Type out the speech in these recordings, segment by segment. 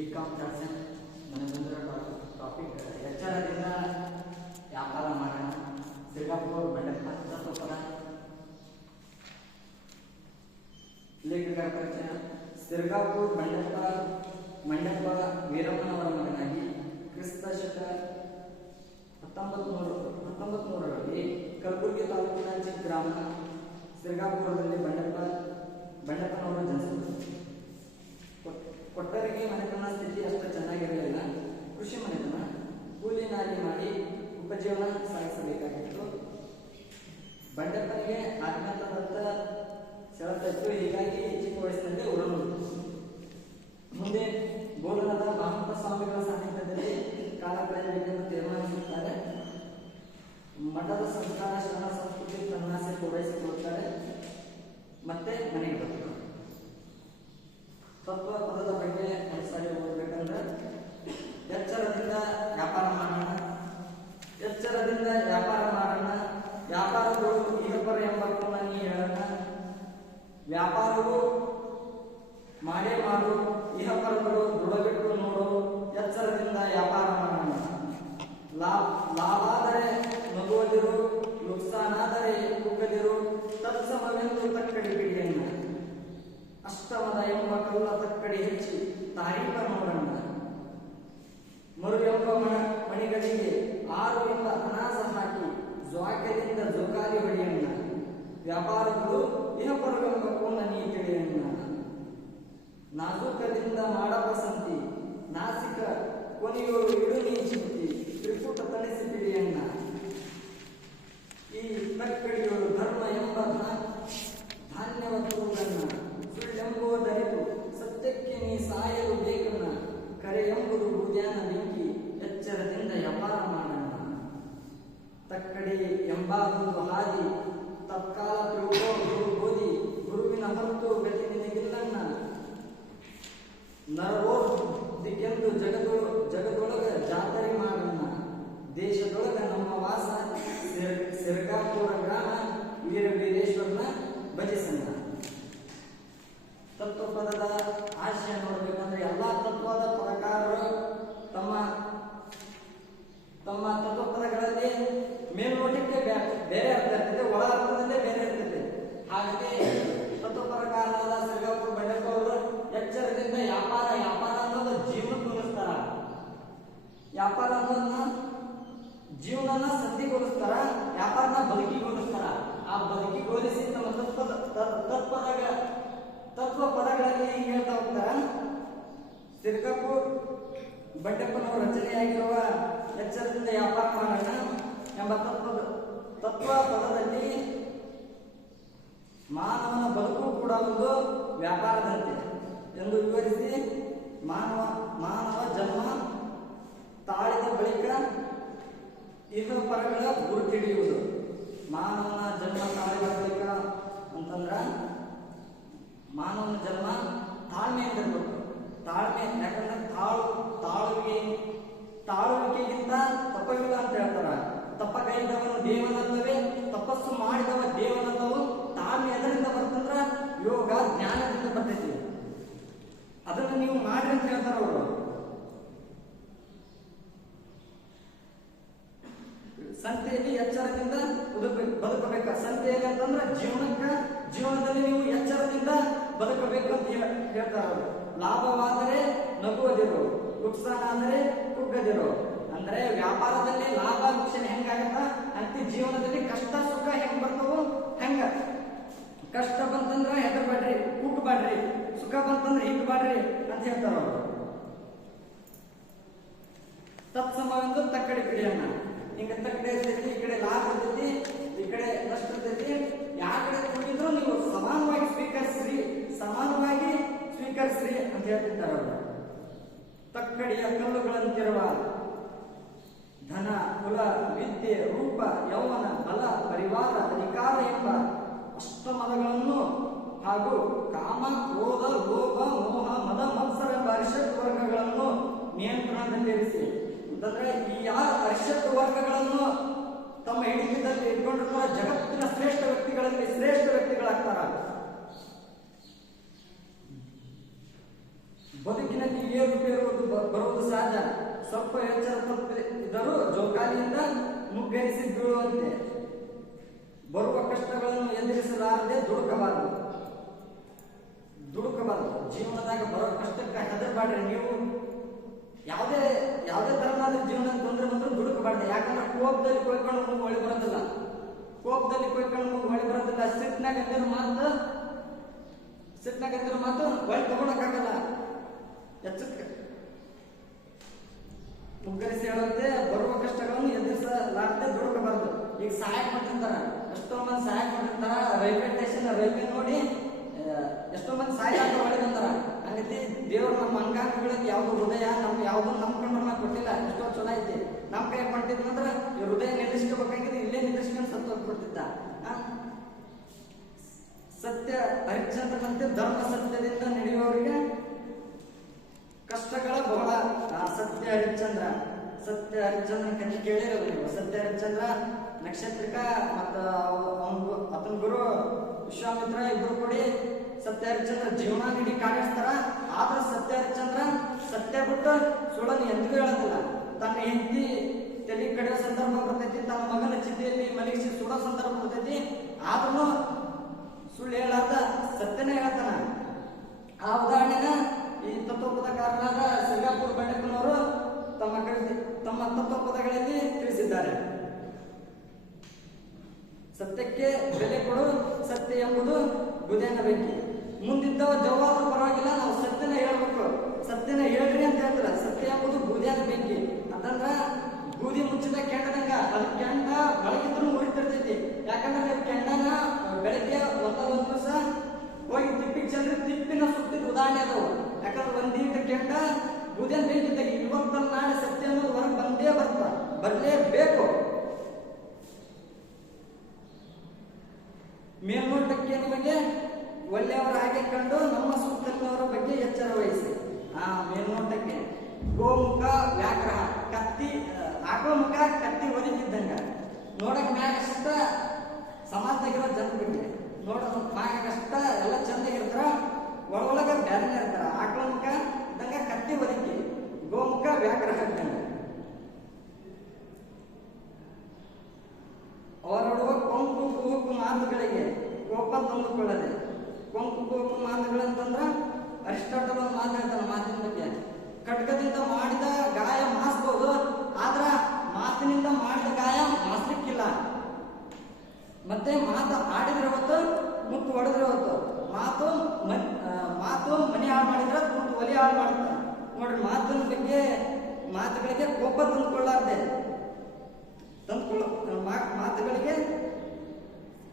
ಡಿಕಾಂಪ್ರೆಷನ್ ನನಗೊಂದಿರೋ topic ಎಚ್ಚರದಿಂದ ವ್ಯಾಪಾರ ಮಾಡೋಣ. ಸಿಂಗಾಪುರ್ ಬಂಡಪ್ಪ ತತ್ವಪದ ಲೇಖಕರ ಪರಿಚಯ. ಸಿಂಗಾಪುರ್ ಮಂಡಪ್ಪ ವೀರಪ್ಪನವರ ಮಗನಾಗಿ ಕ್ರಿಸ್ತ ಶಕ 1900ರಲ್ಲಿ ಕಲಬುರಗಿ ತಾಲೂಕಿನ ಚಿಕ್ಕ ಗ್ರಾಮ ಸಿಂಗಾಪುರದಲ್ಲಿ ಬಂಡಪ್ಪನವರು ಜನಿಸಿದರು. ಕೊಟ್ಟರಿಗೆ ಮನೆತನ ಸ್ಥಿತಿ ಅಷ್ಟು ಚೆನ್ನಾಗಿರಲಿಲ್ಲ. ಕೃಷಿ ಮನೆತನ, ಕೂಲಿ ನಾಲಿ ಮಾಡಿ ಉಪಜೀವನ ಸಾಗಿಸಬೇಕಾಗಿತ್ತು. ಬಂಡಪ್ಪನಿಗೆ ಆತ್ಮಹತ್ಯದತ್ತ ಸೆಳೆತಿತ್ತು. ಹೀಗಾಗಿ ಚಿಕ್ಕ ವಯಸ್ಸಿನಲ್ಲಿ ಉರುಳು. ಮುಂದೆ ಬೋಧನದ ಮಹಾಂತ ಸ್ವಾಮಿಗಳ ಸಾನ್ನಿಧ್ಯದಲ್ಲಿ ಕಾಲ ಕಳೆಯಬೇಕೆಂದು ತೀರ್ಮಾನಿಸುತ್ತಾರೆ. ಮಠದ ಸಂಸ್ಕಾರ ಶರಣ ಸಂಸ್ಕೃತಿ ತನ್ನಾಸೆ ಪೂರೈಸಿಕೊಳ್ಳುತ್ತಾರೆ. ಮತ್ತೆ ಮನೆಗೆ ಬರ್ತಾರೆ. ತತ್ವ ಪದದ ಬಗ್ಗೆ ಒಂದ್ಸಾರಿ ಓದಬೇಕಂದ್ರೆ ಎಚ್ಚರದಿಂದ ವ್ಯಾಪಾರ ಮಾಡೋಣ. ಎಚ್ಚರದಿಂದ ವ್ಯಾಪಾರ ಮಾಡೋಣ. ವ್ಯಾಪಾರಗಳು ಇಹಪರ ಎಂಬ ನೀ ಹೇಳೋಣ. ವ್ಯಾಪಾರವು ಮಾಡೇ ಮಾಡು, ಇಹಪರಗಳು ದೃಢಬಿಟ್ಟು ನೋಡು. ಎಚ್ಚರದಿಂದ ವ್ಯಾಪಾರ ಮಾಡೋಣ. ಲಾಭಾದರೆ ನಗುವುದಿರು, ನುಕ್ಸಾನಾದರೆ ಕುಗ್ಗದಿರು. ತತ್ಸಮವೆಂದು ತಕ್ಕಡಿ ಬಿಡಿಯನ್ನ. ಅಷ್ಟಮದ ಎಂಬ ಕಲ್ಲ ತಕ್ಕಡಿ ಹೆಚ್ಚಿ ತಾರೀಫ ನೋಡೋಣ. ಮರು ಎಂಬ ಮಣಿಗಳಿಗೆ 6 ಎಂಬ ಅನಾಸ ಹಾಕಿ ಜ್ವಾಕ್ಯದಿಂದ ಜೋಕಾಲಿ ಹೊಡೆಯಣ್ಣ. ವ್ಯಾಪಾರಗಳು ಇಹಪರವೆಂಬ ಕೋನ ನೀ ತಿಳಿಯಣ್ಣ. ನಾಜೂಕದಿಂದ ಮಾಡಪಸಂತಿ, ನಾಸಿಕ ಕೊನೆಯೋಳು ಇಡು ನೀ ಚಿಂತಿ. ತ್ರಿಪುಟ ತಣಿಸಿ ಬಿಡಿಯಣ್ಣ. ಈ ತಕ್ಕಡಿಯೋಳು ಧರ್ಮ ಎಂಬ ಧಾನ್ಯವ ತೂಗಣ್ಣ. ಸುಳ್ಳೆಂಬುದರಿತು ಸತ್ಯಕ್ಕೆ ನೀ ಸಾಯಲು ಬೇಕಣ್ಣ. ಕರೆ ಎಂಬುದು ಬೂದ್ಯಾನ ಬೆಂಕಿ, ಎಚ್ಚರದಿಂದ ವ್ಯಾಪಾರ ಮಾಡೋಣ. ತಕ್ಕಡಿ ಎಂಬಾದೊಂದು ಹಾದಿ, ತತ್ಕಾಲ ತಿಳುಕೋ ಗುರು ಬೋಧಿ. ಗುರುವಿನ ಹೊರತು ಗತಿ ನಿನಗಿಲ್ಲಣ್ಣ. ನರವೋದಿಗೆಂದು ಜಗದೊಳಗ ಜಾತರಿ ಮಾಡೋಣ. ದೇಶದೊಳಗ ನಮ್ಮ ವಾಸ, ಸಿರ್ಗಾಪುರ ಗ್ರಾಮ ವೀರವೀರೇಶ್ವರನ ಭಜಿಸಣ್ಣ. ತತ್ವಪದದ ಆಶಯ ನೋಡ್ಬೇಕಂದ್ರೆ ಎಲ್ಲಾ ತತ್ವದ ಪದಕಾರರು ತಮ್ಮ ತತ್ವಪದಗಳಲ್ಲಿ ಮೇಲ್ನೋಟಕ್ಕೆ ಬೇರೆ ಅರ್ಥ ಇರ್ತದೆ, ಒಳ ಅರ್ಥದಲ್ಲೇ ಬೇರೆ ಇರ್ತದೆ. ಹಾಗಾಗಿ ತತ್ವಪದಕಾರರಾದ ಸಿಂಗಾಪುರ್ ಬಂಡಪ್ಪ ಅವರು ಎಚ್ಚರದಿಂದ ವ್ಯಾಪಾರ ಅನ್ನೋದು ಜೀವನಕ್ಕೆ ಹೋಲಿಸ್ತಾರ. ವ್ಯಾಪಾರ ಅನ್ನೋದನ್ನ ಜೀವನನ ಸದ್ದಿಗೊಳಿಸ್ತಾರ, ವ್ಯಾಪಾರನ ಬದುಕಿಗೊಳಿಸ್ತಾರ. ಆ ಬದುಕಿಗೊಳಿಸಿ ತಮ್ಮ ತತ್ವ ಪದಗಳಲ್ಲಿ ಹೇಳ್ತಾ ಹೋಗ್ತಾರ. ಸಿಂಗಾಪುರ್ ಬಂಡಪ್ಪನವರು ರಚನೆಯಾಗಿರುವ ಎಚ್ಚರದಿಂದ ವ್ಯಾಪಾರ ಮಾಡೋಣ ಎಂಬ ತತ್ವ ಪದದಲ್ಲಿ ಮಾನವನ ಬದುಕು ಕೂಡ ಒಂದು ವ್ಯಾಪಾರದಂತೆ ಎಂದು ವಿವರಿಸಿ, ಮಾನವ ಜನ್ಮ ತಾಳಿದ ಬಳಿಕ ಇಹಪರಗಳ ಗುರುತಿಡಿಯುವುದು. ಮಾನವನ ಜನ್ಮ ತಾಳಿದ ಬಳಿಕ ಅಂತಂದ್ರ ಮಾನವನ ಜನ್ಮ ತಾಳ್ಮೆಯಿಂದ ಇರಬೇಕು. ತಾಳ್ಮೆ, ಯಾಕಂದ್ರೆ ತಾಳುವಿಕೆಗಿಂತ ತಪ್ಪವಿಲ್ಲ ಅಂತ ಹೇಳ್ತಾರ. ತಪ್ಪಗೈದವನು ದೇವನಲ್ಲವೇ, ತಪಸ್ಸು ಮಾಡಿದವ ದೇವನಲ್ಲವು. ತಾಳ್ಮೆ ಎದರಿಂದ ಬರ್ತಂದ್ರ ಯೋಗ ಜ್ಞಾನದಿಂದ ಬರ್ತೈತಿ. ಅದನ್ನು ನೀವು ಮಾಡ್ರಿ ಅಂತ ಹೇಳ್ತಾರ ಅವರು. ಸಂತೆಯಲ್ಲಿ ಎಚ್ಚರದಿಂದ ಬದುಕಬೇಕ. ಸಂತೆಯಲ್ಲಿ ಅಂತಂದ್ರೆ ಜೀವನದಲ್ಲಿ ನೀವು ಎಚ್ಚರದಿಂದ ಬದುಕಬೇಕು ಅಂತ ಹೇಳ್ತಾರ ಅವರು. ಲಾಭವಾದರೆ ನಗುವುದಿರು, ನುಕ್ಸಾನ ಅಂದರೆ ಕುಗ್ಗದಿರು. ಅಂದ್ರೆ ವ್ಯಾಪಾರದಲ್ಲಿ ಲಾಭ ನುಕ್ಸಾನ ಹೆಂಗಾಗತ್ತ ಅಂತ ಜೀವನದಲ್ಲಿ ಕಷ್ಟ ಸುಖ ಹೆಂಗ್ ಬರ್ತವೋ ಹೆಂಗ. ಕಷ್ಟ ಬಂತಂದ್ರ ಹೆದರ್ಬೇಡ್ರಿ, ಕುಗ್ಗಬೇಡ್ರಿ. ಸುಖ ಬಂತಂದ್ರೆ ಹಿಗ್ಗಬೇಡ್ರಿ ಅಂತ ಹೇಳ್ತಾರ ಅವರು. ತತ್ಸಮವೆಂದು ತಕ್ಕಡಿ ಬಿಡಿಯಣ್ಣ. ಹಿಂಗ ತಕ್ಕಡಿ ಇರ್ತೈತಿ, ಈ ಕಡೆ ಲಾಭ ಇರ್ತೈತಿ, ಈ ಕಡೆ ನಷ್ಟ ಇರ್ತೈತಿ. ಯಾವ ಕಡೆ ಕೂಡಿದ್ರು ನೀವು ಸಮಾನವಾಗಿ ಸ್ವೀಕರಿಸ್ರಿ ಅಂತ ಹೇಳ್ತಿದ್ದಾರೆ ಅವರು. ತಕ್ಕಡಿಯ ಕಲ್ಲುಗಳಂತಿರುವ ಧನ, ಕುಲ, ವಿದ್ಯೆ, ರೂಪ, ಯೌವನ, ಬಲ, ಪರಿವಾರ, ಅಧಿಕಾರ ಎಂಬ ಅಷ್ಟಮದಗಳನ್ನು ಹಾಗೂ ಕಾಮ, ಕ್ರೋಧ, ಲೋಭ, ಮೋಹ, ಮದ, ಮತ್ಸರ ಎಂಬ ಅರಿಷಡ್ ವರ್ಗಗಳನ್ನು ನಿಯಂತ್ರಣದಲ್ಲಿರಿಸಿ. ಅಂತಂದ್ರೆ ಈ ಯಾರು ಅರಿಷಡ್ ವರ್ಗಗಳನ್ನು ತಮ್ಮ ಹಿಡಿತದಲ್ಲಿ ಇಟ್ಕೊಂಡಿರ್ತಾರ ಜಗತ್ತಿನ ಶ್ರೇಷ್ಠ ವ್ಯಕ್ತಿಗಳಾಗ್ತಾರ. ಬದುಕಿನಲ್ಲಿ ಏರುಪೇರು ಬರುವುದು ಸಹಜ. ಸ್ವಲ್ಪ ಎಚ್ಚರ ತಪ್ಪಿದರೂ ಜೋಕಾಲಿಯಿಂದ ಮುಗ್ಗರಿಸಿ ಬೀಳುವಂತೆ. ಬರುವ ಕಷ್ಟಗಳನ್ನು ಎದುರಿಸಲಾರದೆ ದುಡುಕಬಾರದು. ಜೀವನದಾಗ ಬರೋ ಕಷ್ಟಕ್ಕೆ ಹೆದರಬಾರ್ರಿ. ನೀವು ಯಾವುದೇ ತರನಾದ ಜೀವನ ತೊಂದರೆ ಬಂದರೂ ದುಡುಕಬಾರ್ದು. ಯಾಕಂದ್ರೆ ಕೋಪದಲ್ಲಿ ಕೊಯ್ಕೊಂಡು ಮೂಗು ಒಳ್ಳೆ ಬರೋದಿಲ್ಲ. ಸಿಟ್ನಾಗ ಮಾತು ಒಳ್ಳೆ ತಗೊಳಕ್ಕಾಗಲ್ಲ. ಎಚ್ಚರಿಕೆ ಮುಗ್ಗರಿಸಿ ಹೇಳುತ್ತೆ, ಬರುವ ಕಷ್ಟಗಳನ್ನು ಎದುರಿಸಲಾರದೆ ದುಡುಕಬಾರದು. ಈಗ ಸಹಾಯ ಮಾಡಿರ್ತಾರ, ಎಷ್ಟೋ ಮಂದಿ ಸಹಾಯ ಮಾಡಿರ್ತಾರ. ರೈಲ್ವೆ ಸ್ಟೇಷನ್ ರೈಲ್ವೆ ನೋಡಿ ಎಷ್ಟೋ ಮಂದಿ ಸಹಾಯ ಒಳ್ಳೆ ಬಂದಾರ. ಹಂಗತಿ ದೇವ್ರು ನಮ್ಮ ಅಂಗಾಂಗಗಳಿಗೆ ಯಾವ್ದು ಹೃದಯ ಯಾವ್ದು ನಂಬ್ಕೊಂಡ್ರೆ ಕೊಟ್ಟಿಲ್ಲ. ಎಷ್ಟೋ ಚಲೋ ಐತಿ. ನಮ್ಮ ಕೈ ಕೊಟ್ಟಿದ್ನಂದ್ರೆ ಈ ಹೃದಯ ನಿಲ್ಲಿಸ್ಕೋಬೇಕಾಗಿದೆ, ಇಲ್ಲೇ ನಿಲ್ಲಿಸ್ಕೊಂಡು ಸತ್ತು ಹೋಗ್ಬಿಡ್ತಿದ್ದ. ಸತ್ಯ ಹರಿಶ್ಚಂದ್ರನಂತೆ ಧರ್ಮ ಸತ್ಯದಿಂದ ನಡೆಯುವವರಿಗೆ ಕಷ್ಟಗಳ ಬಹಳ. ಸತ್ಯ ಹರಿಶ್ಚಂದ್ರನ ಕಥೆ ಕೇಳಿರಲ್ಲ ನೀವು. ಸತ್ಯ ಹರಿಶ್ಚಂದ್ರ ನಕ್ಷತ್ರಿಕ ಮತ್ತು ಆತನ ಗುರು ವಿಶ್ವಾಮಿತ್ರ ಇಬ್ರು ಕೂಡಿ ಸತ್ಯ ಹರಿಶ್ಚಂದ್ರ ಜೀವನ ನೀಡಿ ಕಾಣಿಸ್ತಾರ. ಆದ್ರೆ ಸತ್ಯ ಹರಿಶ್ಚಂದ್ರ ಸತ್ಯ ಬಿಟ್ಟು ಸುಳ್ಳನ್ನು ಎಂದಿಗೂ ಹೇಳೋದಿಲ್ಲ. ತನ್ನ ಹೆಂಡತಿ ತಲೆ ಕಡೆಯೋ ಸಂದರ್ಭ ಬರ್ತೈತಿ, ತನ್ನ ಮಗನ ಚಿತೆಯಲ್ಲಿ ಮಲಗಿಸಿ ಸುಡೋ ಸಂದರ್ಭ ಬರ್ತೈತಿ. ಆದ್ರೂ ಸುಳ್ಳು ಹೇಳಾರ್ದ ಸತ್ಯನೇ ಹೇಳ್ತಾನ. ಆ ಉದಾಹರಣೆನ ಈ ತತ್ವಪದಕಾರರಾದ ಸಿಂಗಾಪುರ್ ಬಂಡಪ್ಪನವರು ತಮ್ಮ ತತ್ವಪದಗಳಲ್ಲಿ ತಿಳಿಸಿದ್ದಾರೆ. ಸತ್ಯಕ್ಕೆ ಬೆಲೆ ಕೊಡು, ಸತ್ಯ ಎಂಬುದು ಬುಧೇನ ಬೆಂಕಿ. ಮುಂದಿದ್ದವ ಜವಾಬ್ದಾರಿ ಪರವಾಗಿಲ್ಲ, ನಾವು ಸತ್ಯನ ಹೇಳ್ಬೇಕು. ಸತ್ಯನ ಹೇಳ್ರಿ ಅಂತ ಹೇಳ್ತಾರ. ಸತ್ಯ ಎಂಬುದು ಬುಧೇನ ಬೆಂಕಿ ಅಂತಂದ್ರ ಬೂದಿ ಮುಚ್ಚಿದ ಕೆಂಡದಂಗ. ಅದು ಕೆಂಡ ಒಳಗಿದ್ರು ಉರಿತಿರ್ತೈತಿ. ಯಾಕಂದ್ರೆ ನೀವು ಕೆಂಡನ ಬೆಳಗ್ಗೆ ಒಂದೊಂದು ದಿವಸ ಹೋಗಿ ತಿಪ್ಪಿಗೆ ಚೆಲ್ರಿ, ತಿಪ್ಪಿನ ಸುತ್ತಿದ ಉದಾಹರಣೆ ಅದಾವು. ಯಾಕಂದ್ರೆ ಒಂದೀಟ ಕೆಂಡ ಬೂದಿನ ಬೆಂಕಿದ್ದಾಗ ಇವತ್ತಲ್ಲ ನಾಳೆ ಸತ್ಯ ಅನ್ನೋದು ಹೊರಗೆ ಬರಲೇಬೇಕು. ಮೇಲ್ನೋಟಕ್ಕೆ ನಿಮಗೆ ಒಳ್ಳೆಯವರ ಹಾಗೆ ಕಂಡು ನಮ್ಮ ಸುತ್ತಲಿನವರ ಬಗ್ಗೆ ಎಚ್ಚರ ವಹಿಸಿ. ಮೇಲ್ನೋಟಕ್ಕೆ ಗೋಮುಖ ವ್ಯಾಘ್ರ, ಕತ್ತಿ ಆಕಳ ಮುಖ ಕತ್ತಿ ಒದಗಿದ್ದಂಗ. ನೋಡಕ್ ಮ್ಯಾಗಷ್ಟ ಸಮಾಜದಾಗಿರೋ ಜನ ಬಗ್ಗೆ ನೋಡೋದು ಮ್ಯಾಗಷ್ಟ ಎಲ್ಲ ಚಂದಾಗಿರ್ತಾರ, ಒಳಗ ಬ್ಯಾರನೆ ಇರ್ತಾರ. ಆಕಳ ಮುಖ ಇದ್ದಂಗ ಕತ್ತಿ ಒದಗಿ, ಗೋಮುಖ ವ್ಯಾಘ್ರ ಇದ್ದಂಗ. ಅವರೊಡುವ ಕೊಂಕು ಕೂಕು ಮಾತುಗಳಿಗೆ ಕೋಪ ತಂದುಕೊಳ್ಳದೆ. ಕೊಂಕು ಕೂಕು ಮಾತುಗಳಂತಂದ್ರ ಅರಿಸ್ಟಾಟಲ್ ಒಂದು ಮಾತಾಡ್ತಾನೆ ಮಾತಿನ ಬಗ್ಗೆ. ಖಡ್ಗದಿಂದ ಮಾಡಿದ ಗಾಯ ಮಾಸ್ಬೋದು, ಆದ್ರ ಮಾತಿನಿಂದ ಮಾಡಿದ ಗಾಯ ಮಾಸ್ಲಿಕ್ಕಿಲ್ಲ. ಮತ್ತೆ ಮಾತು ಆಡಿದ್ರೆ ಹೊತ್ತು, ಮುತ್ತು ಹೊಡೆದ್ರೆ ಹೊತ್ತು. ಮಾತು ಮನೆ ಹಾಳು ಮಾಡಿದ್ರೆ ಮುತ್ತು ಒಲಿ ಹಾಳು ಮಾಡ್ತಾನೆ ನೋಡ್ರಿ. ಮಾತುಗಳಿಗೆ ಕೋಪ ತಂದುಕೊಳ್ಳಾರ್ದೆ ಮಾತುಗಳಿಗೆ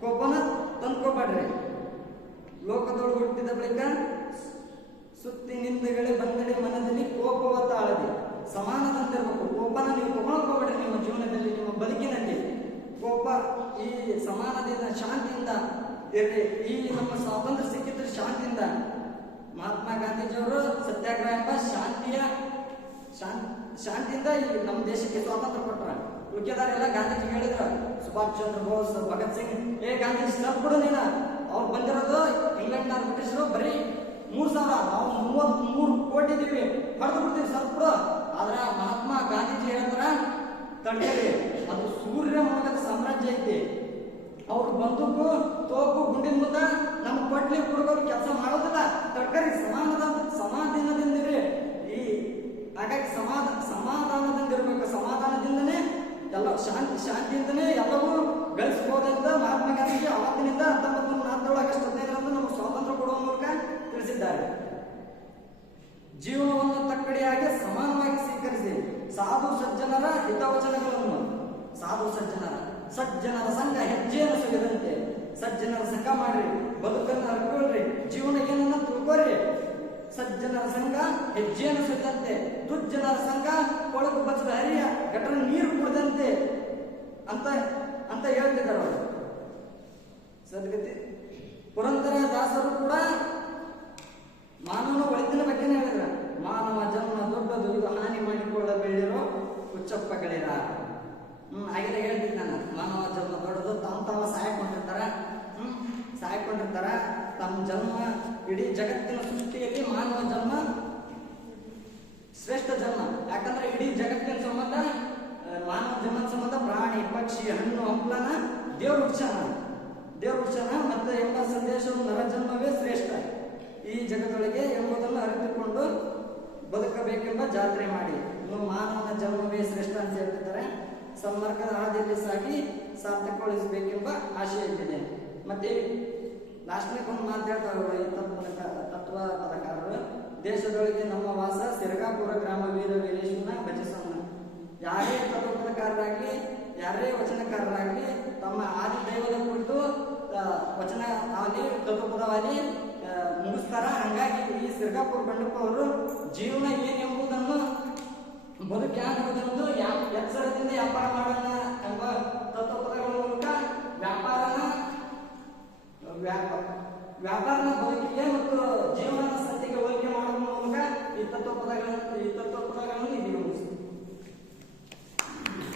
ಕೋಪನ ತಂದ್ಕೋಬೇಡ್ರಿ. ಲೋಕದೊಳಗೆ ಹುಟ್ಟಿದ ಬಳಿಕ ಸುತ್ತಿ ನಿಂದಗಳೇ ಬಂದಡೆ ಮನದಲ್ಲಿ ಕೋಪವ ತಾಳದೆ. ಸಮಾನದಂತಿರ್ಬೇಕು. ಕೋಪನ ನೀವು ತಗೊಳ್ಕೋಬೇಡ್ರಿ ನಿಮ್ಮ ಜೀವನದಲ್ಲಿ, ನಿಮ್ಮ ಬದುಕಿನಲ್ಲಿ. ಕೋಪ ಈ ಸಮಾನದಿಂದ ಶಾಂತಿಯಿಂದ ಇರಲಿ. ಈ ನಮ್ಮ ಸ್ವಾತಂತ್ರ್ಯ ಸಿಕ್ಕಿದ್ರೆ ಶಾಂತಿಯಿಂದ. ಮಹಾತ್ಮ ಗಾಂಧೀಜಿಯವರು ಸತ್ಯಾಗ್ರಹ ಎಂಬ ಶಾಂತಿಯಿಂದ ಈ ನಮ್ಮ ದೇಶಕ್ಕೆ ಸ್ವಾತಂತ್ರ್ಯ ಕೊಟ್ಟರ. ಉಳಿಕೆದಾರೆಲ್ಲ ಗಾಂಧೀಜಿ ಹೇಳಿದ್ರ. ಸುಭಾಷ್ ಚಂದ್ರ ಬೋಸ್, ಭಗತ್ ಸಿಂಗ್, ಗಾಂಧೀಜಿ ಸರ್ಬಿಡು ನೀನ. ಅವ್ರು ಬಂದಿರೋದು ಇಂಗ್ಲೆಂಡ್ನ ಬ್ರಿಟಿಷರು ಬರೀ 3,000, ನಾವು 33 ಕೋಟಿ ಇದೀವಿ, ಹೊಡೆದು ಬಿಡ್ತೀವಿ ಸರ್ಬಿಡು. ಆದ್ರ ಮಹಾತ್ಮ ಗಾಂಧೀಜಿ ಹೇಳಿದ್ರ ತಡೆಯಲಿ, ಅದು ಸೂರ್ಯ ಮುಖದ ಸಾಮ್ರಾಜ್ಯ ಐತಿ. ಅವ್ರು ಬಂದೂಕು ತೋಪು ಗುಂಡಿನ ಮುಂದ ನಮ್ಗೆ ಕೊಡ್ಲಿ ಹುಡುಗರು ಕೆಲಸ ಮಾಡೋದಿಲ್ಲ. ತಡ್ಕರಿ, ಸಮಾಧಾನದಿಂದಿರಿ. ಹಾಗಾಗಿ ಸಮಾಧಾನದಿಂದಿರ್ಬೇಕು. ಸಮಾಧಾನದಿಂದನೇ ಎಲ್ಲ ಶಾಂತಿಯಿಂದನೇ ಎಲ್ಲವೂ ಗಳಿಸಬಹುದಂತ ಮಹಾತ್ಮ ಗಾಂಧೀಜಿ ಅವತ್ತಿನಿಂದ 1947 ಆಗಸ್ಟ್ 15ರಂದು ನಮಗೆ ಸ್ವಾತಂತ್ರ್ಯ ಕೊಡುವ ಮೂಲಕ ತಿಳಿಸಿದ್ದಾರೆ. ಜೀವನವನ್ನು ತಕ್ಕಡಿಯಾಗಿ ಸಮಾನವಾಗಿ ಸ್ವೀಕರಿಸಿ ಸಾಧು ಸಜ್ಜನರ ಹಿತವಚನಗಳನ್ನು. ಸಜ್ಜನರ ಸಂಘ ಹೆಜ್ಜೆಯನ್ನು ಸುರಿದಂತೆ. ಸಜ್ಜನರ ಸಂಘ ಮಾಡ್ರಿ, ಬದುಕನ್ನು ಹರ್ಕೊಳ್ರಿ, ಜೀವನ ಏನನ್ನ ತಿಳ್ಕೊಳ್ರಿ. ಸಜ್ಜನರ ಸಂಘ ಹೆಜ್ಜೆಯನ್ನು ಸುರಿದಂತೆ, ದುಜ್ಜನರ ಸಂಘ ಕೊಳಕು ಬಚ್ಚದ ಹರಿಯ ಗಟರ ನೀರು ಕುಡಿದಂತೆ ಅಂತ ಹೇಳ್ತಿದ್ದಾರೆ ಅವರು. ಸದ್ಗತಿ ಪುರಂದರ ದಾಸರು ಕೂಡ ಮಾನವನ ಒಳಿತಿನ ಬಗ್ಗೆನೇ ಹೇಳಿದ್ರ. ಮಾನವ ಜನ್ಮ ದೊಡ್ಡದು, ಇದು ಹಾನಿ ಮಾಡಿಕೊಳ್ಳಬೇಡಿರೋ ಹುಚ್ಚಪ್ಪಗಳಿರ. ಹಾಗೆಲ್ಲ ಹೇಳ್ತೀನಿ ನಾನು. ಮಾನವ ಜನ್ಮ ದೊಡ್ಡದು, ತಾವು ಸಾಯ್ಕೊಂಡಿರ್ತಾರ. ತಮ್ಮ ಜನ್ಮ ಇಡೀ ಜಗತ್ತಿನ ಸೃಷ್ಟಿಯಲ್ಲಿ ಮಾನವ ಜನ್ಮ ಪಕ್ಷಿ ಹಣ್ಣು ಹಂಪಲನ ದೇವ್ರ ವೃಕ್ಷನ ಮತ್ತೆ ಎಂಬ ಸಂದೇಶವು ನರಜನ್ಮವೇ ಶ್ರೇಷ್ಠ ಈ ಜಗತ್ತೊಳಗೆ ಎಂಬುದನ್ನು ಅರಿತುಕೊಂಡು ಬದುಕಬೇಕೆಂಬ ಜಾತ್ರೆ ಮಾಡಿ. ಇನ್ನು ಮಾನವನ ಜನ್ಮವೇ ಶ್ರೇಷ್ಠ ಅಂತ ಹೇಳ್ತಿದ್ದಾರೆ. ಸನ್ಮಾರ್ಗದ ಹಾದಿಯಲ್ಲಿ ಸಾಗಿ ಸಾರ್ಥಕಗೊಳಿಸಬೇಕೆಂಬ ಆಶಯ ಇಟ್ಟಿದೆ. ಮತ್ತೆ ಲಾಸ್ಟ್ನೇ ಒಂದು ಮಾತಾಡ್ತಾರೆ ತತ್ವ ಪದಕಾರರು. ದೇಶದೊಳಗೆ ನಮ್ಮ ವಾಸ ಸಿರಗಾಪುರ ಗ್ರಾಮ ವೀರ ವೀರೇಶ್ವರನ ಭಜಿಸೋಣ. ಯಾರೇ ತತ್ವಪದಕಾರರಾಗಲಿ ಯಾರೇ ವಚನಕಾರರಾಗಲಿ ತಮ್ಮ ಆದಿ ದೈವದ ಕುರಿತು ವಚನ ಆಗಲಿ ತತ್ವಪದವಾಗಿ ಮುಗಿಸ್ತಾರ. ಹಂಗಾಗಿ ಈ ಸಿರಗಾಪುರ ಬಂಡಪ್ಪ ಅವರು ಜೀವನ ಏನೆಂಬುದನ್ನು ಬದುಕ್ಯಾನುವುದೆಂದು ಎಚ್ಚರದಿಂದ ವ್ಯಾಪಾರ ಮಾಡೋಣ ಎಂಬ ತತ್ವಪದಗಳ ಮೂಲಕ ವ್ಯಾಪಾರನ ಬದುಕಿಗೆ ಮತ್ತು ಜೀವನ